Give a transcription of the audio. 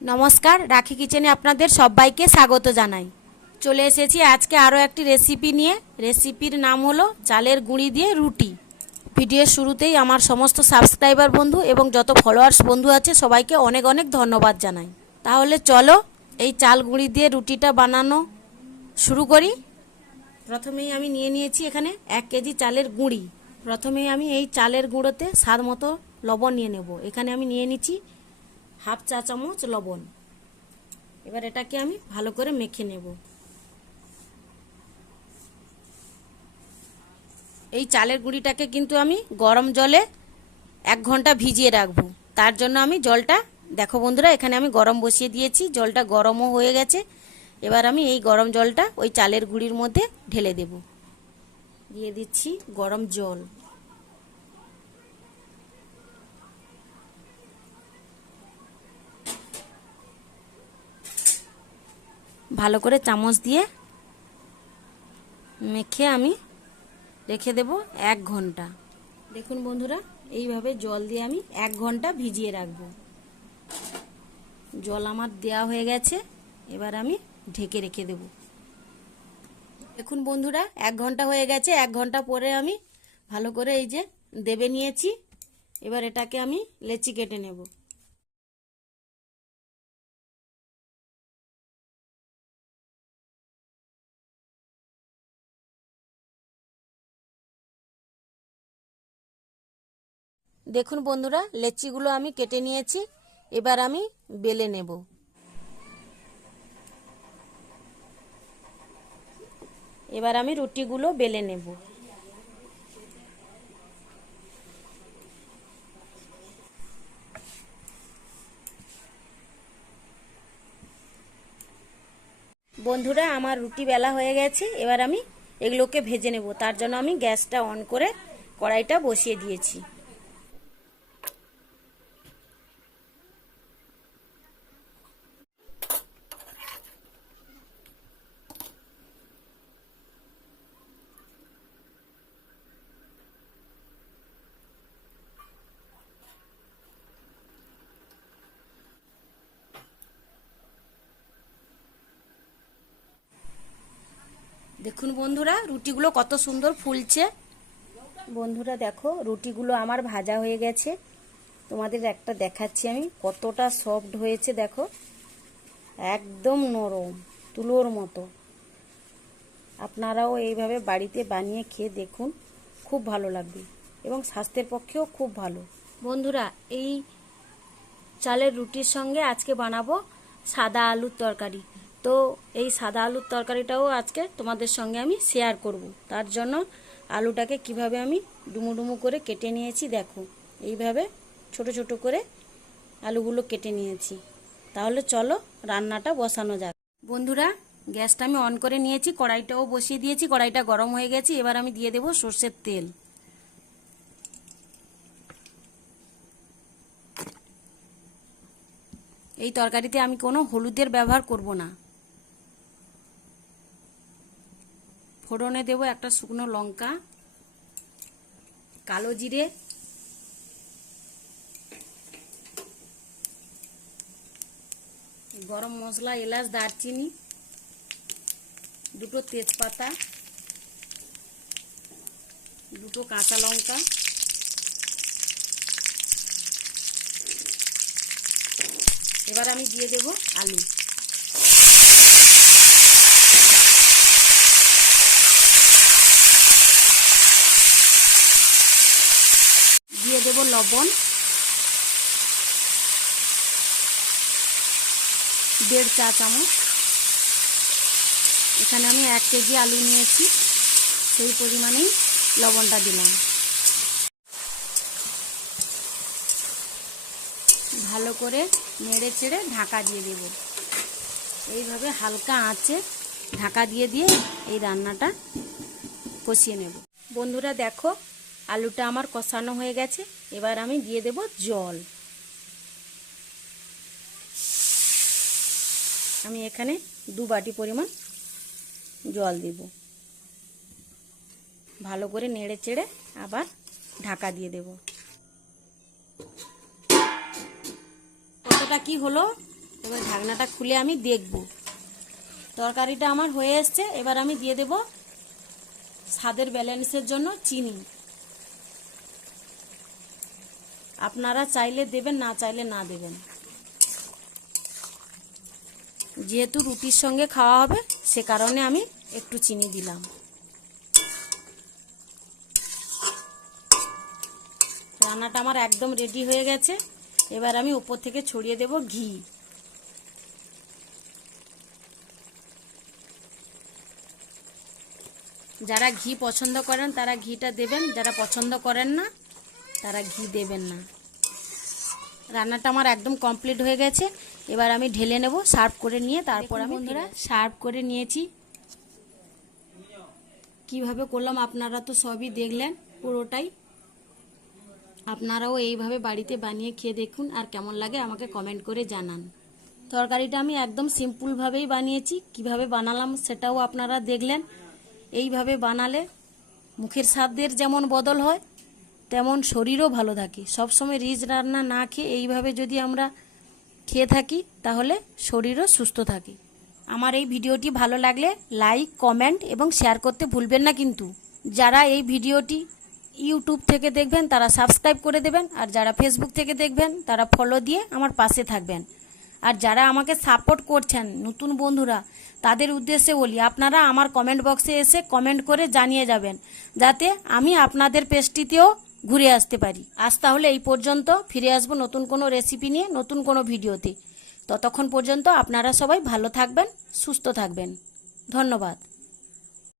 নমস্কার, রাখি কিচেনে আপনাদের সবাইকে স্বাগত জানাই। চলে এসেছি আজকে আরও একটি রেসিপি নিয়ে। রেসিপির নাম হলো চালের গুঁড়ি দিয়ে রুটি। ভিডিওর শুরুতেই আমার সমস্ত সাবস্ক্রাইবার বন্ধু এবং যত ফলোয়ার্স বন্ধু আছে, সবাইকে অনেক অনেক ধন্যবাদ জানাই। তাহলে চলো এই চাল গুঁড়ি দিয়ে রুটিটা বানানো শুরু করি। প্রথমেই আমি নিয়ে নিয়েছি এখানে এক কেজি চালের গুঁড়ি। প্রথমেই আমি এই চালের গুঁড়োতে স্বাদ মতো লবণ নিয়ে নেব। এখানে আমি নিয়ে নিচ্ছি হাফ চা চামচ লবণ। এবার এটাকে আমি ভালো করে মেখে নেব। এই চালের গুঁড়িটাকে কিন্তু আমি গরম জলে এক ঘণ্টা ভিজিয়ে রাখব। তার জন্য আমি জলটা, দেখো বন্ধুরা, এখানে আমি গরম বসিয়ে দিয়েছি, জলটা গরমও হয়ে গেছে। এবার আমি এই গরম জলটা ওই চালের গুঁড়ির মধ্যে ঢেলে দেব। দিয়ে দিচ্ছি গরম জল। ভালো করে চামচ দিয়ে মেখে আমি রেখে দেব এক ঘণ্টা। দেখুন বন্ধুরা, এইভাবে জল দিয়ে আমি এক ঘণ্টা ভিজিয়ে রাখব। জল আমার দেওয়া হয়ে গেছে, এবার আমি ঢেকে রেখে দেব। দেখুন বন্ধুরা, এক ঘণ্টা হয়ে গেছে, এক ঘণ্টা পরে আমি ভালো করে এই যে দেবে নিয়েছি, এবার এটাকে আমি লেচি কেটে নেব। দেখুন বন্ধুরা, লেচিগুলো আমি কেটে নিয়েছি। এবার আমি বেলে নেব। এবার আমি রুটিগুলো বেলে নেব। বন্ধুরা, আমার রুটি বেলা হয়ে গেছে। এবার আমি এগুলোকে ভেজে নেব। তার জন্য আমি গ্যাসটা অন করে কড়াইটা বসিয়ে দিয়েছি। দেখুন বন্ধুরা, রুটিগুলো কত সুন্দর ফুলছে। বন্ধুরা দেখো, রুটিগুলো আমার ভাজা হয়ে গেছে। তোমাদের একটা দেখাচ্ছি আমি, কতটা সফট হয়েছে দেখো। একদম নরম, তুলোর মতো। আপনারাও এইভাবে বাড়িতে বানিয়ে খেয়ে দেখুন, খুব ভালো লাগবে এবং স্বাস্থ্যের পক্ষেও খুব ভালো। বন্ধুরা, এই চালের রুটির সঙ্গে আজকে বানাবো সাদা আলুর তরকারি। তো এই সাদা আলুর তরকারিটাও আজকে তোমাদের সঙ্গে আমি শেয়ার করব। তার জন্য আলুটাকে কীভাবে আমি ডুমু ডুমু করে কেটে নিয়েছি দেখো। এইভাবে ছোট ছোট করে আলুগুলো কেটে নিয়েছি। তাহলে চলো রান্নাটা বসানো যাক। বন্ধুরা, গ্যাসটা আমি অন করে নিয়েছি, কড়াইটাও বসিয়ে দিয়েছি, কড়াইটা গরম হয়ে গেছে, এবার আমি দিয়ে দেবো সর্ষের তেল। এই তরকারিতে আমি কোনো হলুদের ব্যবহার করব না। ফোড়নে দেব একটা শুকনো লঙ্কা, কালো জিরে, গরম মশলা, এলাচ, দারচিনি, দুটো তেজপাতা, দুটো কাঁচা লঙ্কা, এবার আমি দিয়ে দেব আলু দিয়ে দেব লবণ, দেড় চা চামচ। এখানে আমি এক কেজি আলু নিয়েছি, সেই পরিমাণেই লবণটা দিলাম। ভালো করে নেড়ে চেড়ে ঢাকা দিয়ে দেব। এইভাবে হালকা আঁচে ঢাকা দিয়ে দিয়ে এই রান্নাটা কষিয়ে নেব। বন্ধুরা দেখো আলুটা আমার কষানো হয়ে গেছে, এবার আমি দিয়ে দেব জল। আমি এখানে দু বাটি পরিমাণ জল দিব। ভালো করে নেড়ে চেড়ে আবার ঢাকা দিয়ে দেব। কতটা কি হলো? এবার ঢাকনাটা খুলে আমি দেখব। তরকারিটা আমার হয়ে এসছে, এবার আমি দিয়ে দেব স্বাদের ব্যালেন্সের জন্য চিনি। আপনারা চাইলে দেবেন, না চাইলে না দেবেন। যেহেতু রুটির সঙ্গে খাওয়া হবে, সে কারণে আমি একটু চিনি দিলাম। রান্নাটা আমার একদম রেডি হয়ে গেছে। এবার আমি উপর থেকে ছড়িয়ে দেব ঘি। যারা ঘি পছন্দ করেন, তারা ঘিটা দেবেন, যারা পছন্দ করেন না তারা ঘি দেবেন না। রান্নাটা আমার একদম কমপ্লিট হয়ে গেছে। এবার আমি ঢেলে নেব সার্ভ করে নিয়ে তারপর আমি বন্ধুরা সার্ভ করে নিয়েছি। কীভাবে করলাম আপনারা তো সবই দেখলেন পুরোটাই। আপনারাও এইভাবে বাড়িতে বানিয়ে খেয়ে দেখুন আর কেমন লাগে আমাকে কমেন্ট করে জানান। তরকারিটা আমি একদম সিম্পলভাবেই বানিয়েছি। কীভাবে বানালাম সেটাও আপনারা দেখলেন। এইভাবে বানালে মুখের স্বাদের যেমন বদল হয় তেমন শরীরও ভালো থাকে। সবসময় রিচ রান্না না খেয়ে এইভাবে যদি আমরা খেয়ে থাকি, তাহলে শরীরও সুস্থ থাকে। আমার এই ভিডিওটি ভালো লাগলে লাইক, কমেন্ট এবং শেয়ার করতে ভুলবেন না কিন্তু। যারা এই ভিডিওটি ইউটিউব থেকে দেখবেন, তারা সাবস্ক্রাইব করে দেবেন। আর যারা ফেসবুক থেকে দেখবেন, তারা ফলো দিয়ে আমার পাশে থাকবেন। আর যারা আমাকে সাপোর্ট করছেন নতুন বন্ধুরা, তাদের উদ্দেশ্যে বলি, আপনারা আমার কমেন্ট বক্সে এসে কমেন্ট করে জানিয়ে যাবেন। যাতে আমি আপনাদের পেজটিতেও ঘুরে আসতে পারি। আজ তাহলে এই পর্যন্ত। ফিরে আসব নতুন কোনো রেসিপি নিয়ে, নতুন কোনো ভিডিওতে। ততক্ষণ পর্যন্ত আপনারা সবাই ভালো থাকবেন, সুস্থ থাকবেন। ধন্যবাদ।